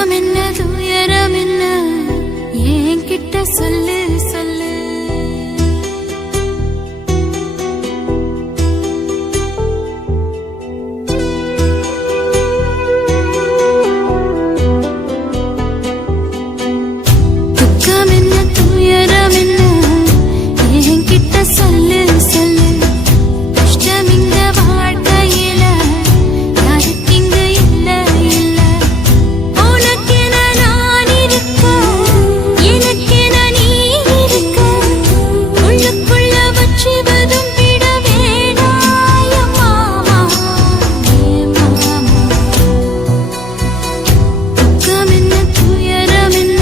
துக்கம் என்ன துயரம் என்ன என்கிட்ட சொல்லு சொல்லு. துக்கம் என்ன துயரம் என்ன என்கிட்ட சொல்லு சொல்லு. கஷ்டம் இங்க வாழ்க்கையில யாருக்கு இங்க இல்ல இல்ல. உனக்கென நான் இருக்க எனக்கென நீ இருக்க. உள்ளுக்குள்ள வச்சுவதும் விட வேணாய மாமா மாமா. துக்கம் என்ன துயரம் என்ன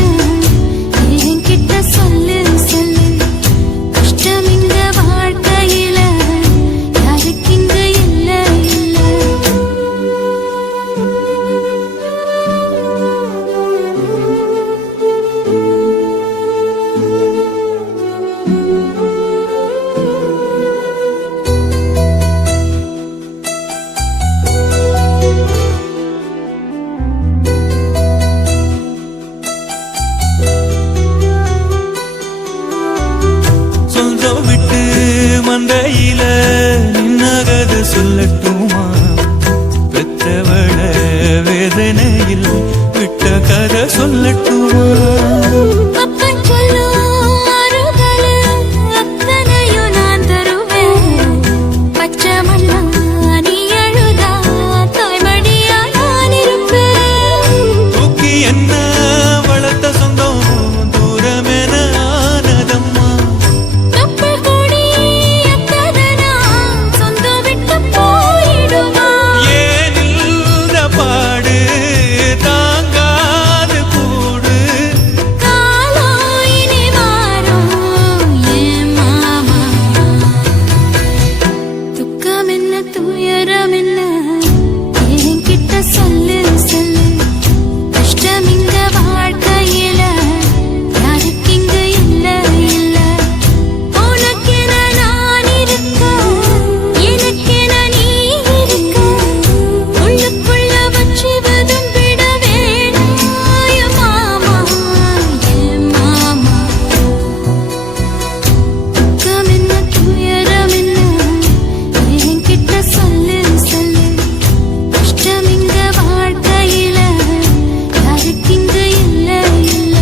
என்கிட்ட சொல்லு சொல்லு. கஷ்டம் இங்க வாழ்க்கையில யாருக்கு இங்க இல்ல இல்ல. சொந்தம் விட்டு மந்தையில நின்னகத சொல்லட்டுமா? பெற்றவள வேதனையில் விட்ட கதை சொல்லட்டுமா? அப்பன் சொல்லும் ஆறுதலு அத்தனையும் நான் தருவேன். பச்சை மண்ணா நீ அழுதா தாய்மடியா நான் இருப்பேன். தூக்கி என்ன வளர்த்த சொந்தம் தூரமென ஆனதம்மா. கப்பல் கூடி எத்ததனா சொந்தம் விட்டு போயிடுமா? ஏன் இந்த பாடு தாங்காது கூடு. காலம் இனி மாறும் ஏன் மாமா. துக்கம் என்ன துயரம் என்ன என்கிட்ட சொல்லு சொல்லு. கஷ்டம் இங்க வாழ்க்கையில யாருக்கு இங்க இல்ல இல்ல. உனக்கென நான் இருக்க எனக்கென நீ இருக்க. உள்ளுக்குள்ள வச்சுவதும் விட வேணாய மாமா ஏன் மாமா. துக்கம் என்ன துயரம் என்ன என்கிட்ட சொல்லு சொல்லு. கஷ்டம் இங்க வாழ்க்கையில யாருக்கு இங்க இல்ல இல்ல.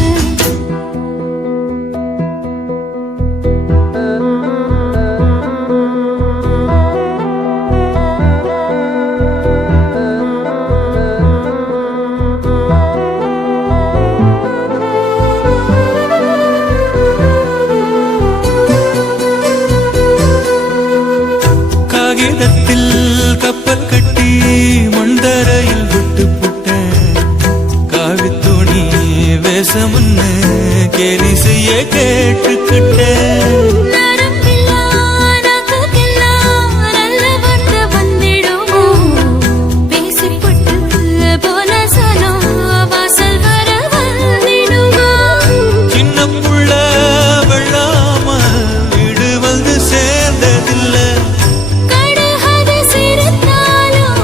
காகிதத்தில் கப்பல் கட்டி மண்தரையில் விட்டு புட்டேன். காவி துணி வேஷமுன்னு கேலி செய்ய கேட்டுக்கிட்டேன். நரம்பில்லா நாக்குக்கெல்லாம் நல்ல வார்த்தை வந்திடுமோ? பேசிப்பட்டு போன சனம் வாசல் வர வந்திடுமோ? சின்ன புள்ள வெள்ளாம வீடு வந்து சேர்ந்ததில்ல. கடுகது சிரித்தாலும்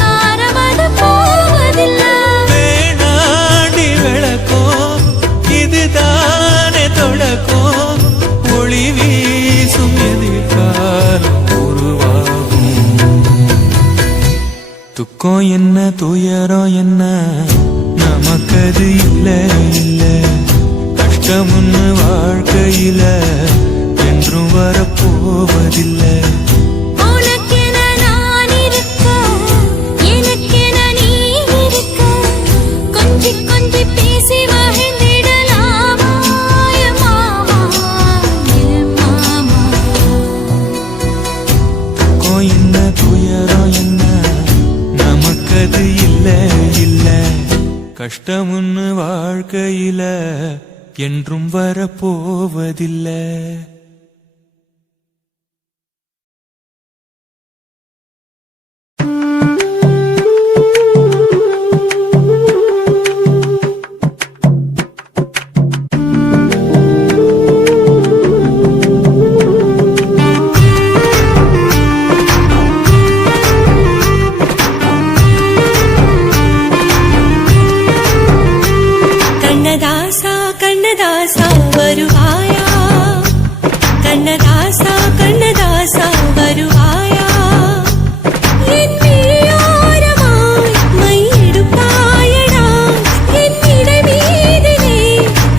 காரமது போவதில்ல. வேணாண்டி விளக்கம் இதுதானே தொடக்கம். ஒளி வீசும் எதிர்காலம் உருவாகும். துக்கம் என்ன துயரம் என்ன நமக்கது இல்ல இல்ல. கஷ்டம்னு வாழ்க்கையில என்றும் வரப்போவதில்லை. உனக்கென நான் இருக்க எனக்கென நீ இருக்க. கொஞ்சி கொஞ்சி பேசி மகிழ்ந்திடலாமா என் மாமா என் மாமா. துக்கம் என்ன துயரம் என்ன நமக்கது இல்ல இல்ல. கஷ்டம்னு வாழ்க்கையில என்றும் வரப்போவதில்லை. கண்ணதாசா வருவாயா கண்ணதாசா கண்ணதாசா வருவாயா என் விழியோரமாய் மையெடுப்பாயடா என் இடை மீதிலே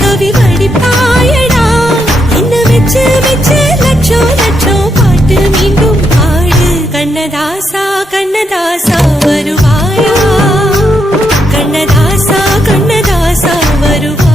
கவி வடிப்பாயடா என்ன வெச்சு வெச்சு லட்சம் லட்சம் பாட்டு மீண்டும் பாடு கண்ணதாசா கண்ணதாசா வருவாயா கண்ணதாசா கண்ணதாசா வருவாயா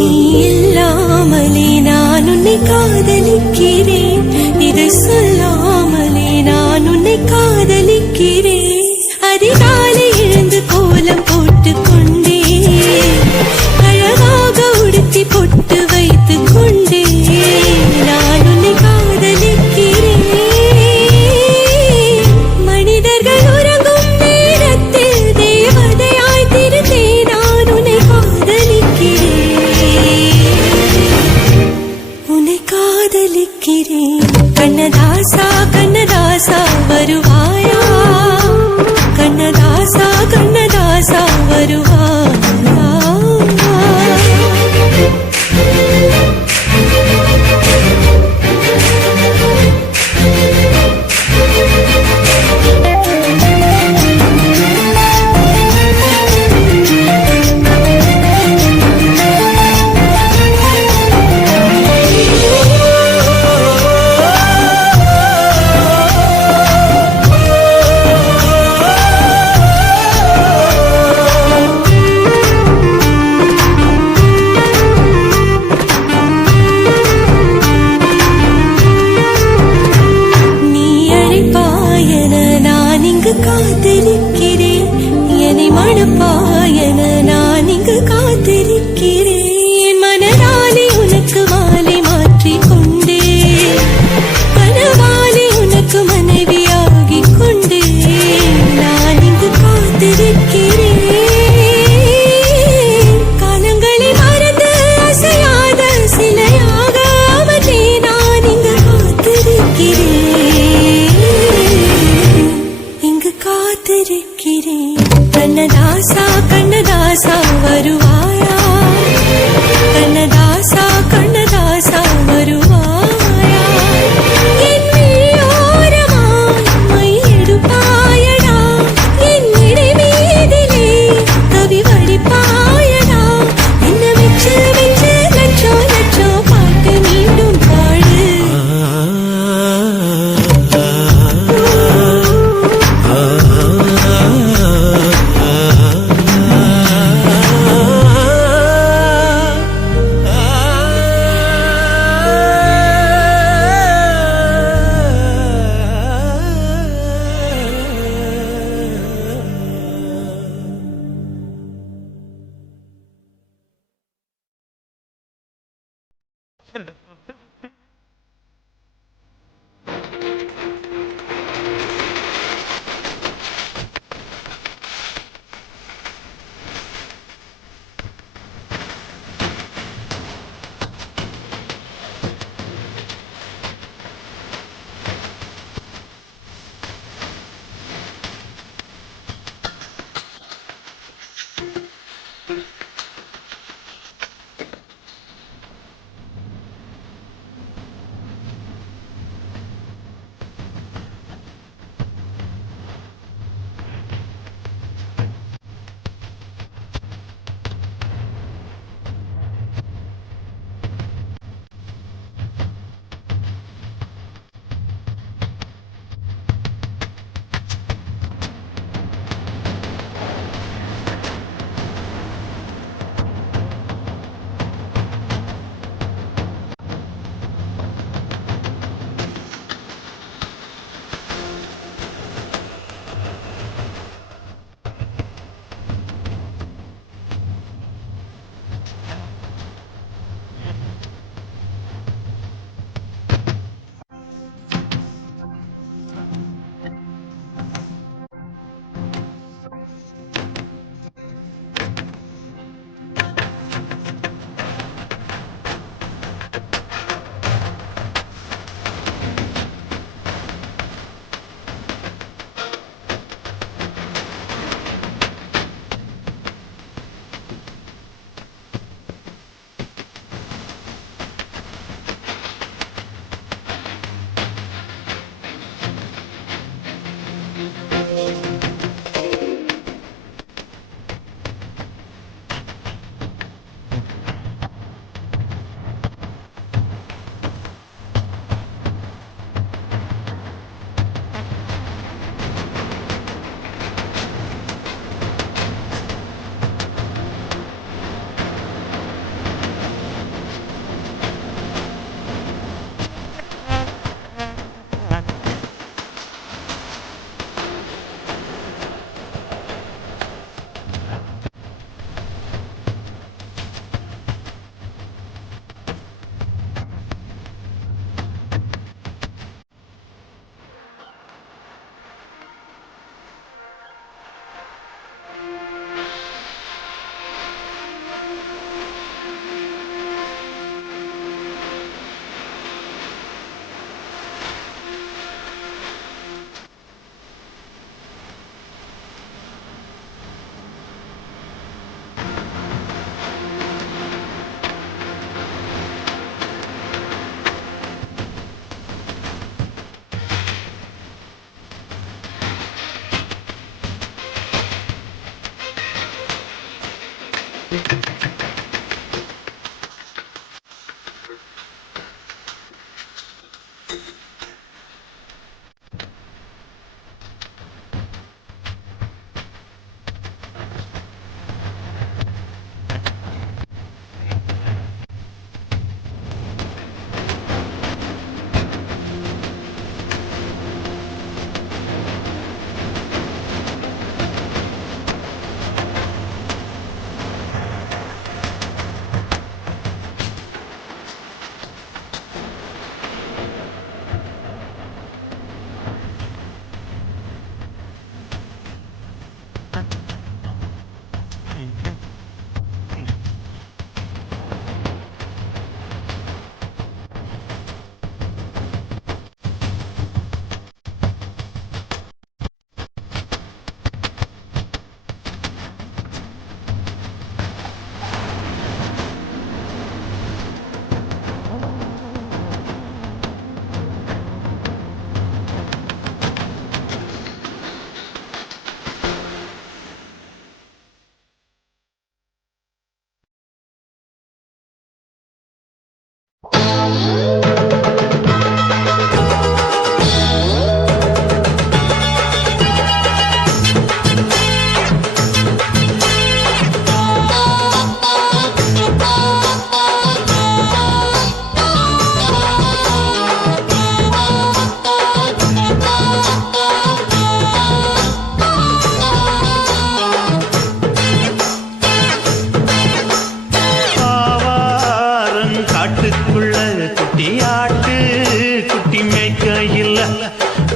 நீ இல்லாமலே நான் உன்னை காதலிக்கிறேன் இதை சொல்லாமலே நான் உன்னை காதலிக்கிறேன் அதிகாலை எழுந்து கோலம் போட்டுக் கொண்டே அழகாக உடுத்தி பொட்டு வைத்துக் கொண்டே நான் உன்னை காதலிக்கிறேன் மனிதர்கள் உறங்கும் நேரத்தில் தேவதையாய் திருந்தே நான் உன்னை காதலிக்கிறேன் உன்னை காதலிக்கிறேன் கண்ணதாசா கண்ணதாசா வருவாயா கண்ணதாசா கண்ணதாசா வருவாயா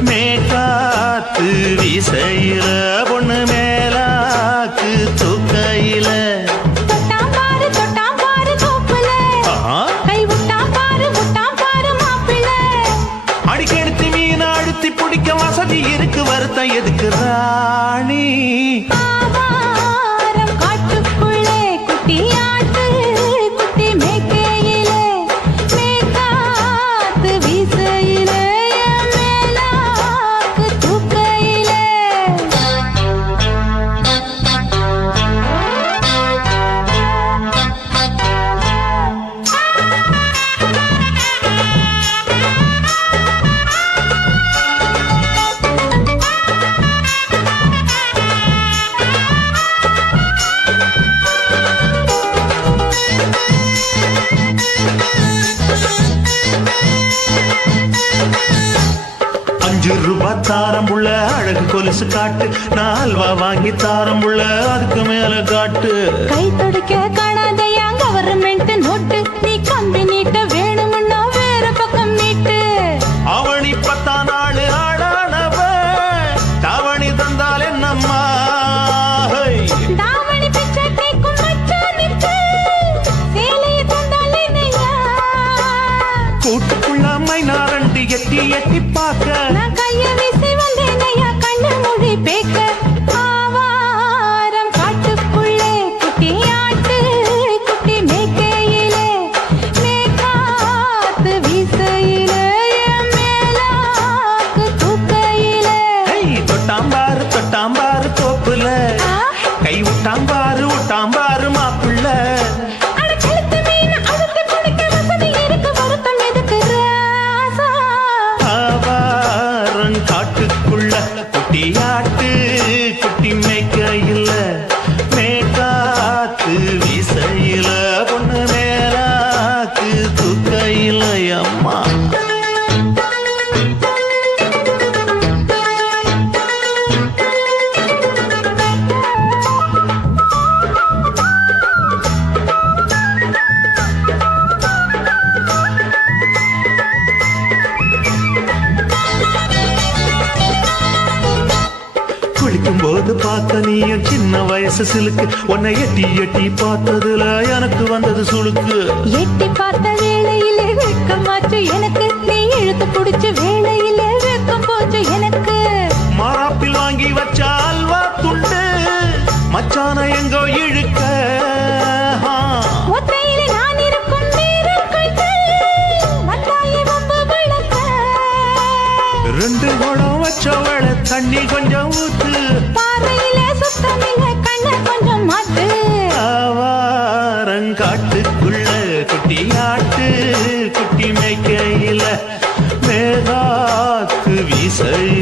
மேகாத்து வீசையில பொண்ணு மேலாக்கு தூக்கையில தொட்டாம் பாரு தோப்புல கை விட்டாம் பாரு மாப்பிள்ளை அடிக்கெடுத்து மீன் அழுத்தி பிடிக்க வசதி இருக்கு வருத்தம் எதுக்கு ராணி ஆவாரம் காட்டுக்குள்ளே குட்டியாட்டு குட்டி மேய்க்கையிலே மேகாத்து வீசையிலே மேலாக்கு தூக்கையிலே ₹5 தாரம் உள்ள அழகு கொலுசு காட்டு நான் அல்வா வாங்கி தாரம் உள்ள அதுக்கு மேல காட்டு கை தொடுக்க காணாதையா கவர்மெண்ட் நோட்டு நீ கம்பி நீட்ட வேணும்னா வேற பக்கம் நீட்டு அவனி 10 நாள் ஆடானவ தாவணி தந்தால் என்னம்மா தாவணி பிச்சை கேக்கும் மச்சானுக்கு சேலைய தந்தால் என்னையா கூட்டுக்குள்ள மைனாரண்டி எட்டி எட்டி பார்க்க நான் கைய வீசி வந்தேனையா கண்ணு மொழி பேக்க ஆவாரம் காட்டுக்குள்ளே குட்டியாட்டு குட்டி மேய்க்கையிலே மேகாத்து வீசையிலே மேலாக்கு தூக்கையிலே தொட்டாம்பாரு தோப்புல கை விட்டாம்பாரு மாப்பிள்ள அட கழுத்து மீன் அழுத்து குடிக்க வசதி இருக்கு வருத்தம் எதுக்கு ராசா ஆவாரம் காட்டுக்குள்ள குட்டியாட்டு குட்டி மேய்க்கையில மேகாத்து வீசையில பொண்ணு மேலாக்கு தூக்கையில அம்மா குளிக்கும் போது பார்த்த நீயும் சின்ன வயசு சிலுக்கு உன்னை எட்டி எட்டி பார்த்ததுல எனக்கு வந்தது சுளுக்கு எட்டி பார்த்த வேளையிலே வெட்கமாச்சு எனக்கு நீ இழுத்து புடிச்ச வேளையிலே வெட்கம் போச்சு எனக்கு மாறாப்பில் வாங்கி வச்ச அல்வா துண்டு மச்சான எங்கோ இழுக்க ஒத்தையிலே நான் இருக்கும் நேரம் கண்டு வந்தாயே வம்பு விளக்க 2 குடம் வச்சவள தண்ணி கொஞ்சம் ஊத்து பார்வையிலே சுத்தமில்லை கண்ண கொஞ்சம் மாத்து ஆவா காட்டுக்குள்ள குட்டியாட்டு குட்டி மேய்க்கையில மேகாத்து வீசையில